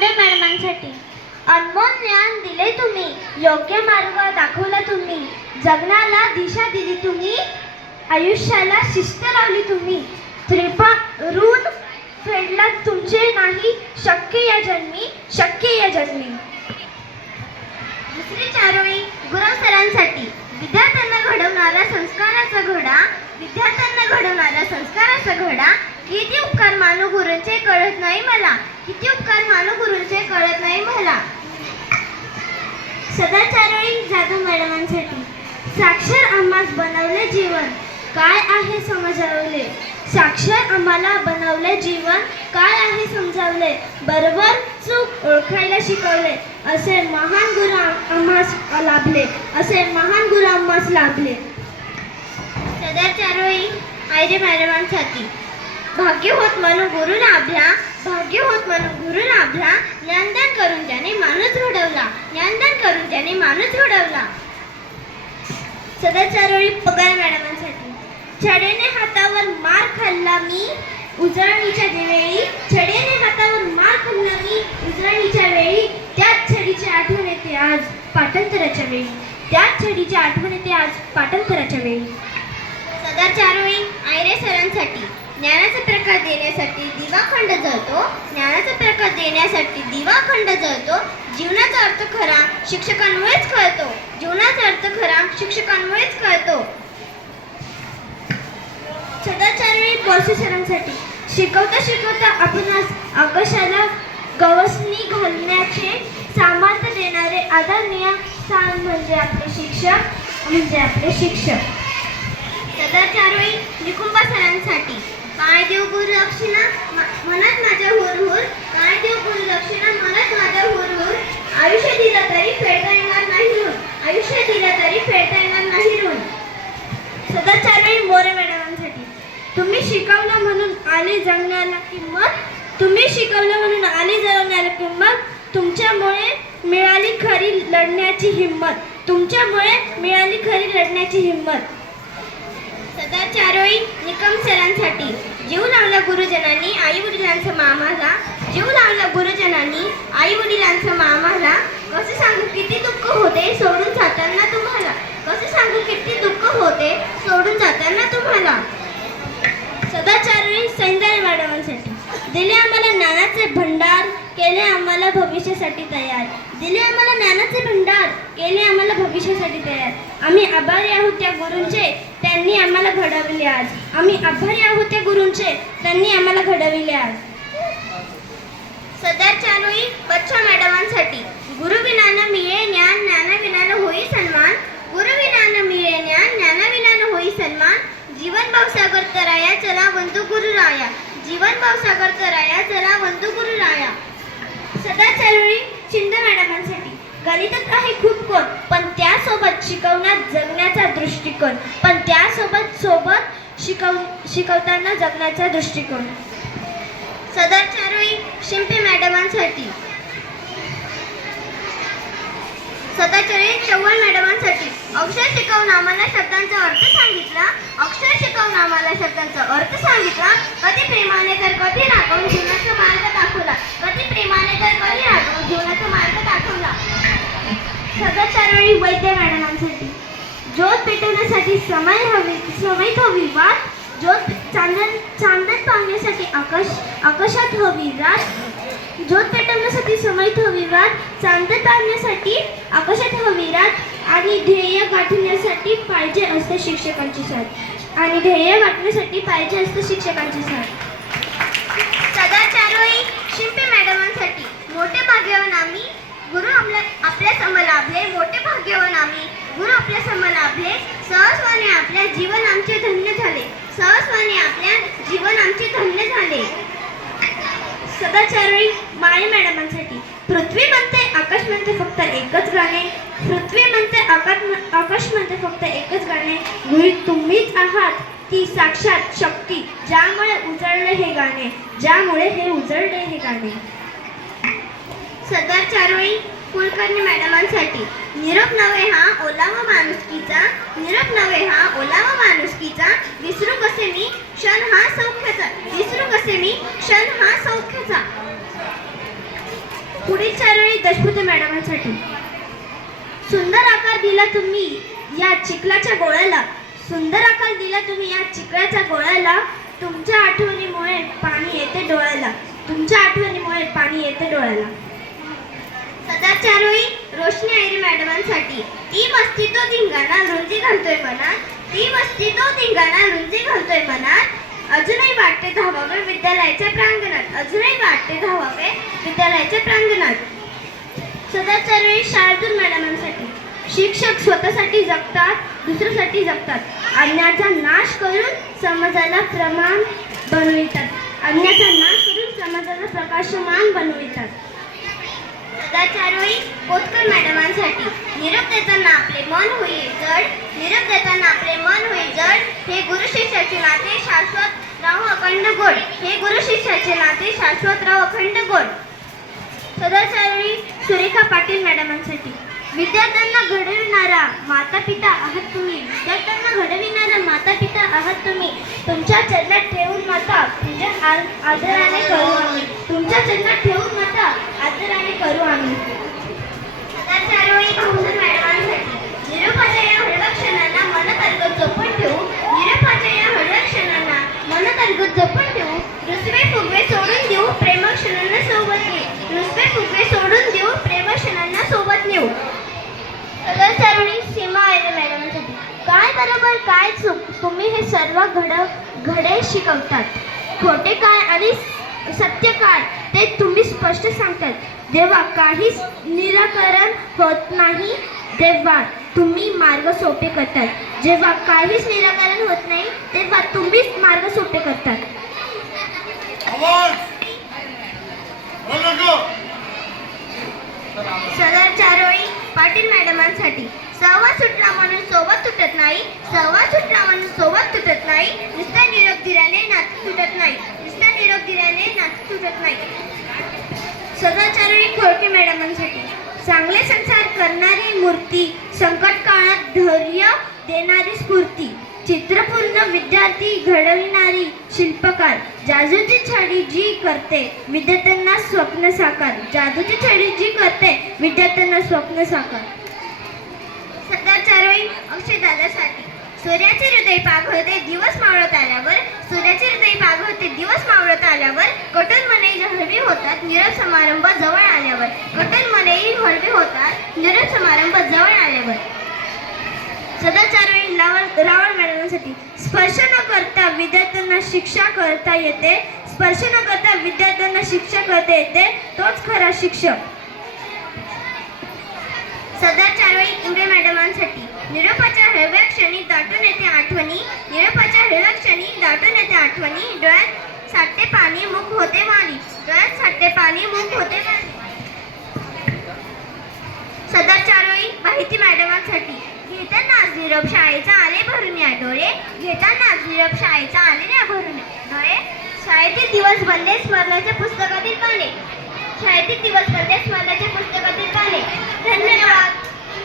मुंडे मॅडमांसाठी. अनमोल ज्ञान दिले तुम्ही. योग्य मार्ग दाखवला तुम्ही. जगण्याला दिशा दिली तुम्ही. आयुष्याला शिस्त लावली तुम्ही. त्रिपा ऋण फेडला तुमचे नाही. शक्य या जन्मी शक्य या जन्मी. दुसरी चारोळी गुरसरांसाठी विद्यार्थ्यांना घडवणारा संस्काराचा घोडा विद्यार्थ्यांना घडवणारा संस्काराचा घोडा. किती उपकार मानू गुरूंचे कळत नाही मला. किती उपकार मानुगुरूंचे कळत नाही मला. सदाचारळी जाधव मॅडमांसाठी साक्षर आम्हास बनवले जीवन. काय आहे समजावले? साक्षर आम्हाला बनवले जीवन. काय आहे समजावले? बरोबर चूक ओळखायला शिकवले. असे महान गुरु आम्हास लाभले. असे महान गुरु आम्हास लाभले. सदाचारळी आयरे मॅडमांसाठी. भाग्य होत म्हणून गुरु लाभला भाग्य होत म्हणून गुरु लाभला ज्ञानदान करून त्याने माणूस घडवला. ज्ञानदान करून त्याने माणूस घडवला. सदाचारोळी पगार मॅडमांसाठी. छडेने हातावर मार खाल्ला मी उजळणीच्या वेळी छडेने हातावर मार खाल्ला मी उजळणीच्या वेळी. त्याच छडीची आठवण येते आज पाठांतराच्या वेळी. त्याच छडीची आठवण येते आज पाठांतराच्या वेळी. सदाचारोळी आयरे सरांसाठी. ज्ञानाचा प्रकार देण्यासाठी दिवाखंड जळतो. ज्ञानाचा प्रकार देण्यासाठी दिवाखंड जळतो. जीवनाचा अर्थ खरा शिक्षकांमुळेच कळतो. जीवनाचा अर्थ खरा शिक्षकांमुळेच कळतो. सदाचारळी बोरसे सरांसाठी शिकवता शिकवता आपणास आकाशाला गवसणी घालण्याचे सामर्थ्य देणारे आदरणीय स्थान म्हणजे आपले शिक्षक म्हणजे आपले शिक्षक. सदाचारळी निकुंबा सरांसाठी काय देव गुरु दक्षिणा म- माझ्या हुर हुर. काय देव गुरु दक्षिणा मनात माझ्या हुर आयुष्य दिलं तरी फेडता येणार नाही ऋण आयुष्य दिलं तरी फेडता येणार नाही ऋण सदाचारळी मोरे मॅडमांसाठी. तुम्ही शिकवलं म्हणून आले जगण्याला किंमत? तुम्ही शिकवलं म्हणून आले जगण्याला किंमत? तुमच्यामुळे मिळाली खरी लढण्याची हिंमत. तुमच्यामुळे मिळाली खरी लढण्याची हिंमत. सदाचारोळी निकम सरांसाठी. जीव लावला गुरुजनांनी आई वडिलांचा मामाला. जीव लावला गुरुजनांनी आई वडिलांचा मामाला. कसं सांगू किती दुःख होते सोडून जाताना तुम्हाला. कसं सांगू किती दुःख होते सोडून जाताना तुम्हाला. सदाचारोई सैंदर्य वाढवण्यासाठी. दिले आम्हाला ज्ञानाचे भंडार केले आम्हाला भविष्यासाठी तयार. दिले आम्हाला ज्ञानाचे भंडार केले आम्हाला भविष्यासाठी तयार. आम्ही आभारी आहोत त्या गुरूंचे. त्यांनी आम्हाला घडविले आज. आम्ही आभारी आहोत त्या गुरूंचे. त्यांनी आम्हाला घडविले आज. सदाचारोळी बच्चा मॅडमांसाठी. गुरुविनानं मिळे ज्ञान ज्ञानाविनानं होई सन्मान. गुरुविनानं मिळे ज्ञान ज्ञानाविनानं होई सन्मान. जीवन भावसागर कराया चला वंदू गुरु राया. जीवन भावसागर कराया चला वंदू गुरु राया. सदा सदाचारोळी शिंदे मॅडमांसाठी. गणितात आहे खूप कोण पण त्यासोबत शिकवण्यात जगण्याचा दृष्टिकोन पण त्यासोबत सोबत शिकव शिकवताना जगण्याचा दृष्टिकोन. सदाचारोई शिंपे मॅडमांसाठी. सदाचारी चव्हाण मॅडमांसाठी. अक्षर शिकवून आम्हाला शब्दांचा अर्थ सांगितला? अक्षर शिकवून आम्हाला शब्दांचा अर्थ सांगितला? कधी प्रेमाने तर कधी राखून जीवनाचा मार्ग दाखवला? कधी प्रेमाने तर कधी राखून जीवनाचा मार्ग दाखवला सदाचारळी वैद्य मॅडमांसाठी. ज्योत पेटवण्यासाठी समय हवी समय हवी वाट ज्योत चांदण चांदण पाहण्यासाठी आकाश आकाशात हवी रात ज्योत पेटवण्यासाठी समयत हवी रात चांदण पाहण्यासाठी आकाशात हवी रात आणि ध्येय गाठण्यासाठी पाहिजे असते शिक्षकांची साथ. आणि ध्येय गाठण्यासाठी पाहिजे असते शिक्षकांची साथ सदाचारोळी शिंपे मॅडमांसाठी मोठे भाग्यवान आम्ही गुरु आपल्या सम लाभले मोठे भाग्यवान आम्ही. गुरु आपल्या सम लाभले सहजवाने आपल्या जीवन आमचे धन्य झाले. सहजवाने आपल्या जीवन आमचे धन्य झाले. सदाचारी माळे मॅडमांसाठी. पृथ्वी म्हणते आकाश म्हणते फक्त एकच गाणे पृथ्वी म्हणते आकाश आकाश म्हणते फक्त एकच गाणे गुरु तुम्हीच आहात ती साक्षात शक्ती. ज्यामुळे उजळले हे गाणे. ज्यामुळे हे उजळले हे गाणे. सदाचारोळी कुलकर्णी मॅडमांसाठी. निरोप नव्हे हा ओलावा माणुसकीचा. निरोप नव्हे हा ओलावा माणुसकीचा. विसरू कसे मी? क्षण हा सौख्याचा. विसरू कसे मी? क्षण हा सौख्याचा. पुढील चारणी दशपुते मॅडमांसाठी. सुंदर आकार दिला तुम्ही या चिखलाच्या गोळ्याला. सुंदर आकार दिला तुम्ही या चिखलाच्या गोळ्याला. तुमच्या आठवणीमुळे पाणी येते डोळ्याला. तुमच्या आठवणीमुळे पाणी येते डोळ्याला. सदाचारोळी रोशनी आयरे मॅडमांसाठी. ती मस्ती तो धिंगाणा रुंजी घालतोय मनात. ती मस्ती तो धिंगाणा रुंजी घालतोय मनात. अजूनही वाटते धावावे विद्यालयाच्या प्रांगणात. अजूनही वाटते धावावे विद्यालयाच्या प्रांगणात. सदाचारोई शाळेतून मॅडमांसाठी. शिक्षक स्वतःसाठी जगतात दुसऱ्यासाठी जगतात अन्याचा नाश करून समाजाला प्रमाण बनवितात. अन्याचा नाश करून समाजाला प्रकाशमान बनवितात. सदाचारोळी कोतकर मॅडमांसाठी. निरोप देताना आपले मन होईल जड. निरोप देताना आपले मन होईल जड. हे गुरु शिष्याचे नाते शाश्वत राहू अखंड गोड हे गुरु शिष्याचे नाते शाश्वत राहू अखंड गोड सदाचारी सुरेखा पाटील मॅडमांसाठी. विद्यार्थ्यांना घडविणारा माता पिता आहात तुम्ही. विद्यार्थ्यांना घड आहात तुम्ही. तुमच्या चरणात ठेवून माता तुमच्या आदराने करू आम्ही. तुमच्या चरणात ठेवून माता आदराने करू आम्ही. या हळव्या क्षणांना मनतर्गत जपून ठेवू. निरोपाच्या या हळव्या क्षणांना मनतर्गत जपून ठेवू. रुसवे फुगवे सोडून देऊ प्रेम क्षणांना सोबत नेऊ रुसवे फुगवे सोडून देऊ प्रेम क्षणांना सोबत नेऊ. काय बरोबर काय चूक? तुम्ही हे सर्व घड घडे शिकवतात. खोटे काय आणि सत्य काय ते तुम्ही स्पष्ट सांगतात. जेव्हा काहीच निराकरण होत नाही. तेव्हा तुम्ही मार्ग सोपे करतात. जेव्हा काहीच निराकरण होत नाही तेव्हा तुम्हीच मार्ग सोपे करतात. सदर चारोळी पाटील मॅडमांसाठी. सहवास सुटला म्हणून सोबत तुटत नाही. सहवास सुटला माणूस सोबत तुटत नाही. नुसता निरोप दिल्याने नात तुटत नाही. नुसता निरोप दिल्याने नात तुटत नाही. सदाचारणी खोळके मॅडमांसाठी. चांगले संसार करणारी मूर्ती संकट काळात धैर्य देणारी स्फूर्ती चित्रपूर्ण विद्यार्थी घडविणारी शिल्पकार जादूची छडी जी करते विद्यार्थ्यांना स्वप्न साकार. जादूची छडी जी करते विद्यार्थ्यांना स्वप्न साकार. सरदार अक्षदादासाठी सूर्याचे हृदय पाग होते दिवस मावळत आल्यावर सूर्याचे हृदय पाग होते दिवस मावळत आल्यावर कठोर मनेही हळवी होतात निरोप समारंभ जवळ आल्यावर. कठोर मनेही हळवी होतात निरोप समारंभ जवळ आल्यावर. सदाचार रावण रावण मॅडमांसाठी स्पर्श न करता विद्यार्थ्यांना शिक्षा करता येते स्पर्श न करता विद्यार्थ्यांना शिक्षा करता येते तोच खरा शिक्षक. सरदार चारोळी इंगळे मॅडमांसाठी निरोपाच्या हळव्या क्षणी दाटून येते आठवणी. निरोपाच्या हळव्या क्षणी दाटून येते आठवणी. डोळ्यात साठते पाणी मुख होते वाणी. डोळ्यात साठते पाणी मुख होते वाणी. सदाचारोई चारोळी माहिती मॅडमांसाठी. घेताना आज निरोप शाळेचा आले भरून या डोळे. घेताना आज निरोप शाळेचा आले या भरून या डोळे. शाळेतील दिवस बनले स्मरणाच्या पुस्तकातील पाने. शाळेतील दिवस बनले स्मरणाच्या पुस्तकातील पाने. धन्यवाद.